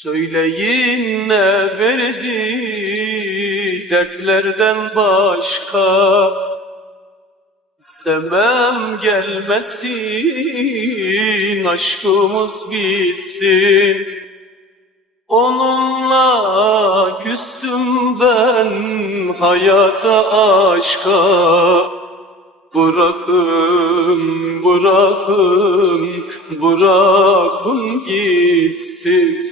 Söyleyin ne verdi dertlerden başka? İstemem gelmesin aşkımız bitsin. Onunla küstüm ben hayata aşka. Bırakın, bırakın, bırakın gitsin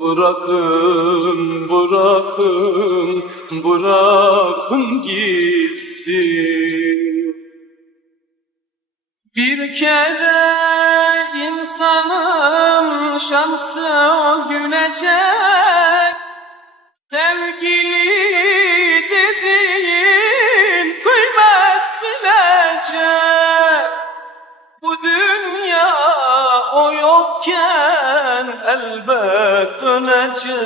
Bırakın, bırakın, bırakın gitsin. Bir kere insanın şansı o gülecek. Sevgili dediğin kıymet bilecek. Bu dünya o yokken elbet dönecek.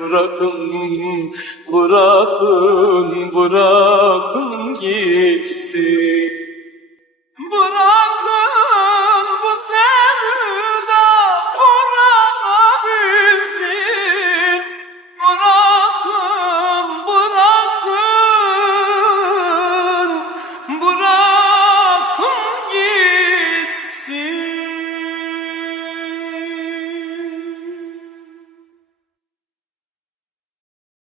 Bırakın, bırakın, bırakın gitsin